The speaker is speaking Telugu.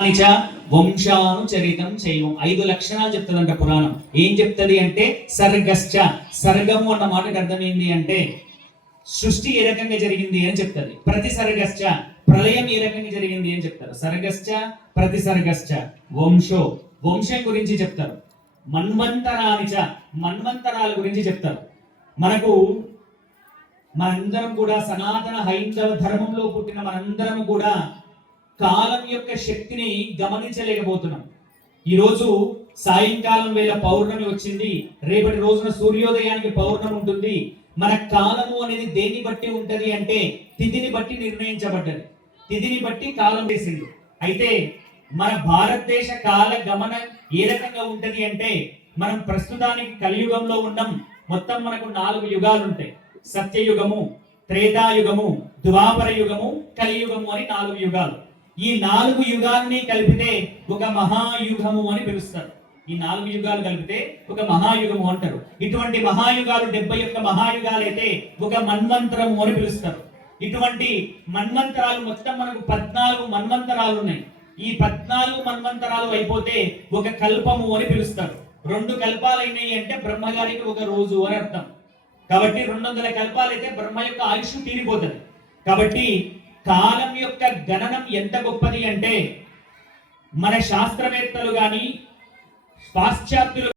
వంశానుచరితం చైవం 5 లక్షణాలు చెప్తుందంట పురాణం. ఏం చెప్తుంది అంటే సర్గశ్చ, సర్గము అన్న మాటకు అర్థం ఏంటి అంటే సృష్టి ఏ రకంగా జరిగింది అని చెప్తుంది. ప్రతి సర్గశ్చ, ప్రళయం ఏ రకంగా జరిగింది అని చెప్తారు. సర్గశ్చ ప్రతి సర్గశ్చ వంశో, వంశం గురించి చెప్తారు. మన్వంతరానిచ, మన్వంతరాల గురించి చెప్తారు. మనందరం కూడా సనాతన హైందవ ధర్మంలో పుట్టిన మనందరం కూడా కాలం యొక్క శక్తిని గమనించలేకపోతున్నాం. ఈరోజు సాయంకాలం వేళ పౌర్ణమి వచ్చింది, రేపటి రోజున సూర్యోదయానికి పౌర్ణమి ఉంటుంది. మన కాలము అనేది దేన్ని బట్టి ఉంటది అంటే తిథిని బట్టి నిర్ణయించబడ్డది. తిథిని బట్టి కాలం వేసింది. అయితే మన భారతదేశ కాల గమనం ఏ రకంగా ఉంటది అంటే మనం ప్రస్తుతానికి కలియుగంలో ఉన్నాం. మొత్తం మనకు 4 యుగాలు ఉంటాయి. సత్యయుగము, త్రేతాయుగము, ద్వాపర యుగము, కలియుగము అని 4 యుగాలు. ఈ 4 యుగాల్ని కలిపితే ఒక మహాయుగము అని పిలుస్తారు. ఈ 4 యుగాలు కలిపితే ఒక మహాయుగము అంటారు. ఇటువంటి మహాయుగాలు 71 మహాయుగాలు అయితే ఒక మన్వంతరము అని పిలుస్తారు. ఇటువంటి మన్వంతరాలు మొత్తం మనకు 14 మన్వంతరాలు ఉన్నాయి. ఈ 14 మన్వంతరాలు అయిపోతే ఒక కల్పము అని పిలుస్తారు. 2 కల్పాలు అయినాయి అంటే బ్రహ్మగారికి ఒక రోజు అని అర్థం. కాబట్టి 200 కల్పాలు అయితే బ్రహ్మ యొక్క ఆయుష్ తీరిపోతుంది. కాబట్టి కాలం యొక్క గణనం ఎంత గొప్పది అంటే మన శాస్త్రవేత్తలు కానీ పాశ్చాత్యులు